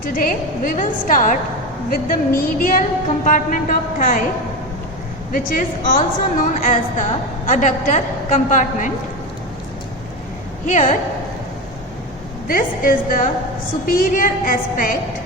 Today we will start with the medial compartment of thigh, which is also known as the adductor compartment. Here, this is the superior aspect,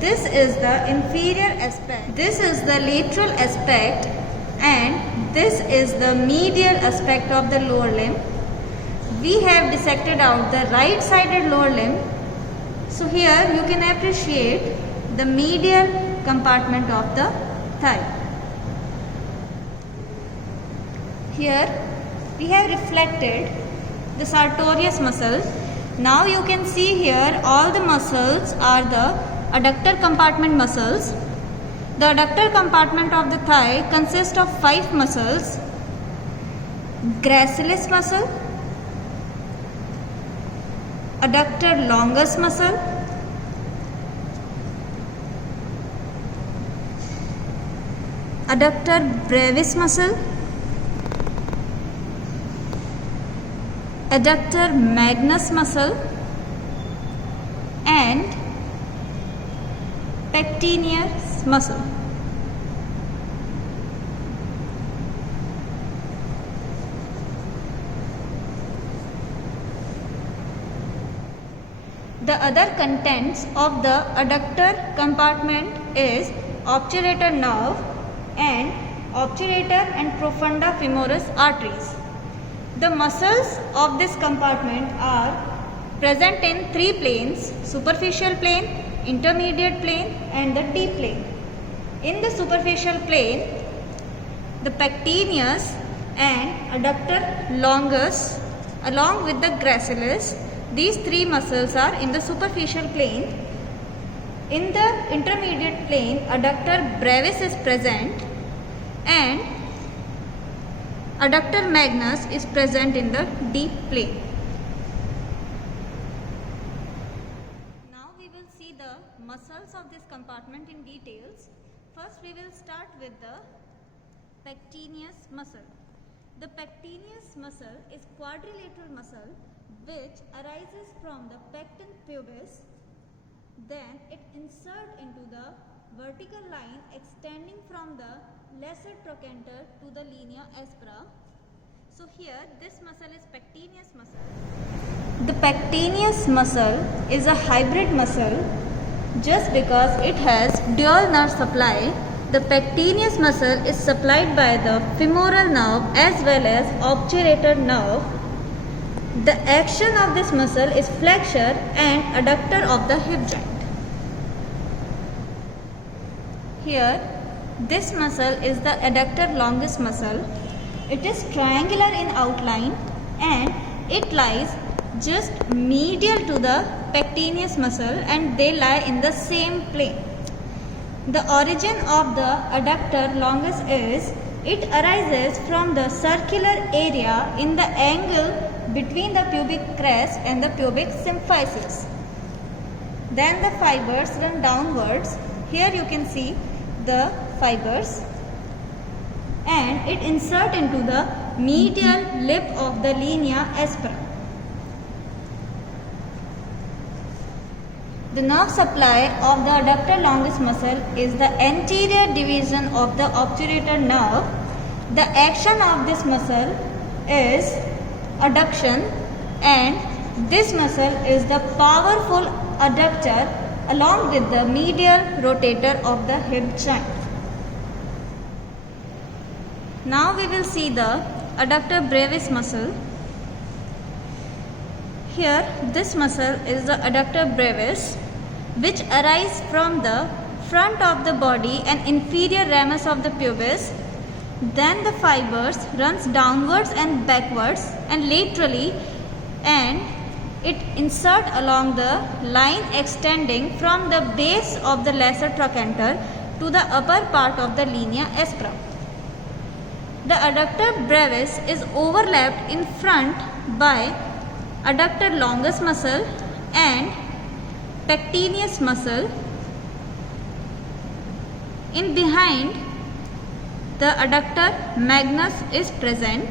this is the inferior aspect, this is the lateral aspect, and this is the medial aspect of the lower limb. We have dissected out the right sided lower limb. So here you can appreciate the medial compartment of the thigh. Here we have reflected the sartorius muscle. Now you can see here all the muscles are the adductor compartment muscles. The adductor compartment of the thigh consists of 5 muscles: gracilis muscle, adductor longus muscle, adductor brevis muscle, adductor magnus muscle, and pectineus muscle. The other contents of the adductor compartment is obturator nerve and obturator and profunda femoris arteries. The muscles of this compartment are present in 3 planes: superficial plane, intermediate plane, and the deep plane. In the superficial plane, the pectineus and adductor longus along with the gracilis, these 3 muscles are in the superficial plane. In the intermediate plane, adductor brevis is present and adductor magnus is present in the deep plane. Now we will see the muscles of this compartment in details. First we will start with the pectineus muscle. The pectineus muscle is quadrilateral muscle which arises from the pecten pubis. Then it inserts into the vertical line extending from the lesser trochanter to the linea aspera. So here this muscle is pectineus muscle. The pectineus muscle is a hybrid muscle just because it has dual nerve supply. The pectineus muscle is supplied by the femoral nerve as well as obturator nerve. The action of this muscle is flexure and adductor of the hip joint. Here, this muscle is the adductor longus muscle. It is triangular in outline and it lies just medial to the pectineus muscle and they lie in the same plane. The origin of the adductor longus is it arises from the circular area in the angle between the pubic crest and the pubic symphysis. Then the fibers run downwards. Here you can see the fibers and it insert into the medial lip of the linea aspera. The nerve supply of the adductor longus muscle is the anterior division of the obturator nerve. The action of this muscle is adduction and this muscle is the powerful adductor along with the medial rotator of the hip joint. Now we will see the adductor brevis muscle. Here this muscle is the adductor brevis which arises from the front of the body and inferior ramus of the pubis. Then the fibers runs downwards and backwards and laterally and it insert along the line extending from the base of the lesser trochanter to the upper part of the linea aspera. The adductor brevis is overlapped in front by adductor longus muscle and pectineus muscle. In behind, the adductor magnus is present.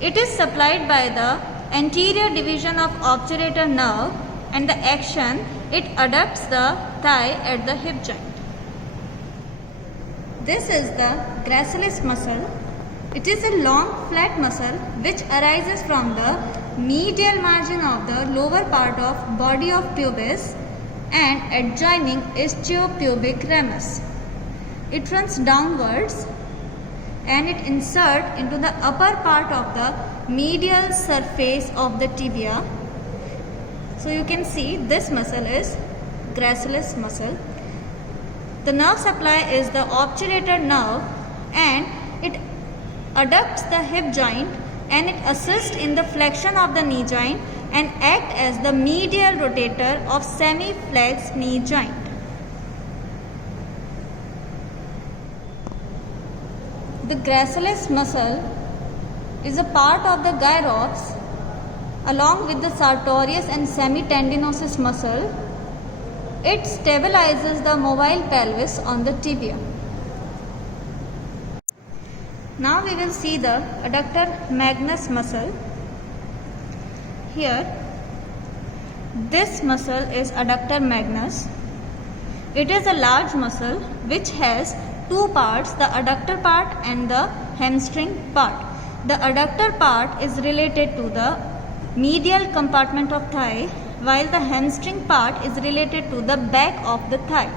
It is supplied by the anterior division of obturator nerve, and the action, it adducts the thigh at the hip joint. This is the gracilis muscle. It is a long flat muscle which arises from the medial margin of the lower part of body of pubis and adjoining ischiopubic ramus. It runs downwards and it inserts into the upper part of the medial surface of the tibia. So you can see this muscle is gracilis muscle. The nerve supply is the obturator nerve and it adducts the hip joint and it assists in the flexion of the knee joint and act as the medial rotator of semi-flexed knee joint. The gracilis muscle is a part of the gyrops along with the sartorius and semitendinosus muscle. It stabilizes the mobile pelvis on the tibia. Now we will see the adductor magnus muscle. Here, this muscle is adductor magnus. It is a large muscle which has two parts, the adductor part and the hamstring part. The adductor part is related to the medial compartment of thigh, while the hamstring part is related to the back of the thigh.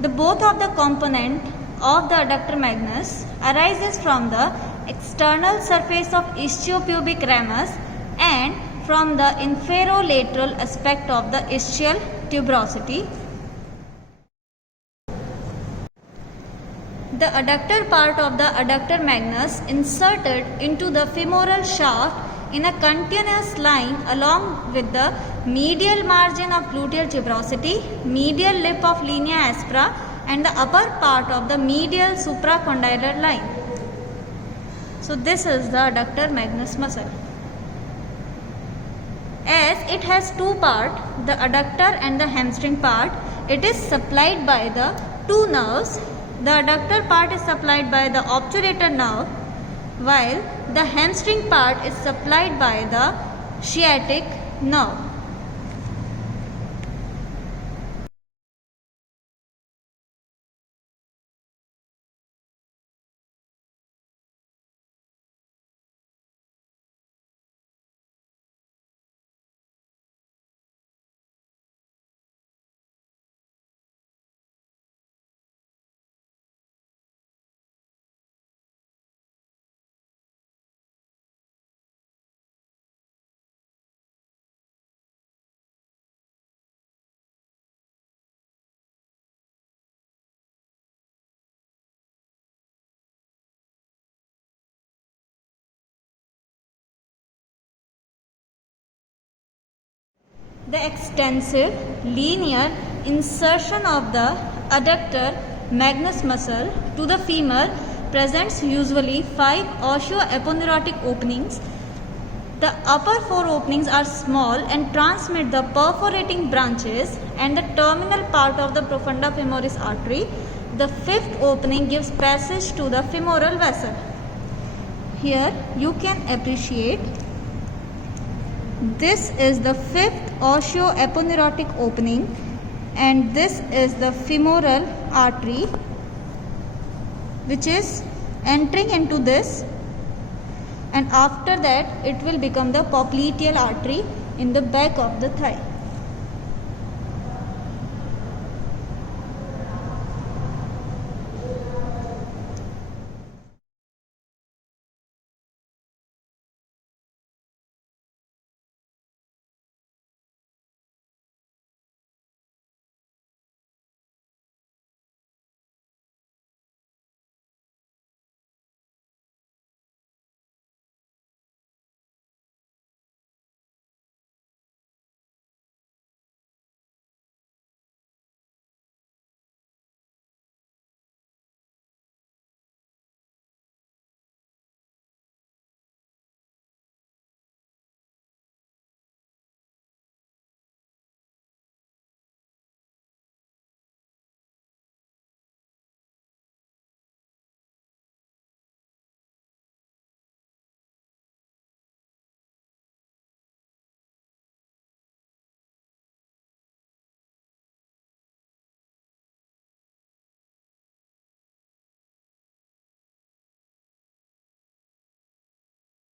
The both of the component of the adductor magnus arises from the external surface of ischiopubic ramus and from the inferolateral aspect of the ischial tuberosity. The adductor part of the adductor magnus inserted into the femoral shaft in a continuous line along with the medial margin of gluteal tuberosity, medial lip of linea aspera and the upper part of the medial supracondylar line. So this is the adductor magnus muscle. As it has two parts, the adductor and the hamstring part, it is supplied by the two nerves. The adductor part is supplied by the obturator nerve, while the hamstring part is supplied by the sciatic nerve. The extensive linear insertion of the adductor magnus muscle to the femur presents usually 5 osteoaponeurotic openings. The upper 4 openings are small and transmit the perforating branches and the terminal part of the profunda femoris artery. The 5th opening gives passage to the femoral vessel. Here you can appreciate this is the 5th osteoaponeurotic opening and this is the femoral artery which is entering into this, and after that it will become the popliteal artery in the back of the thigh.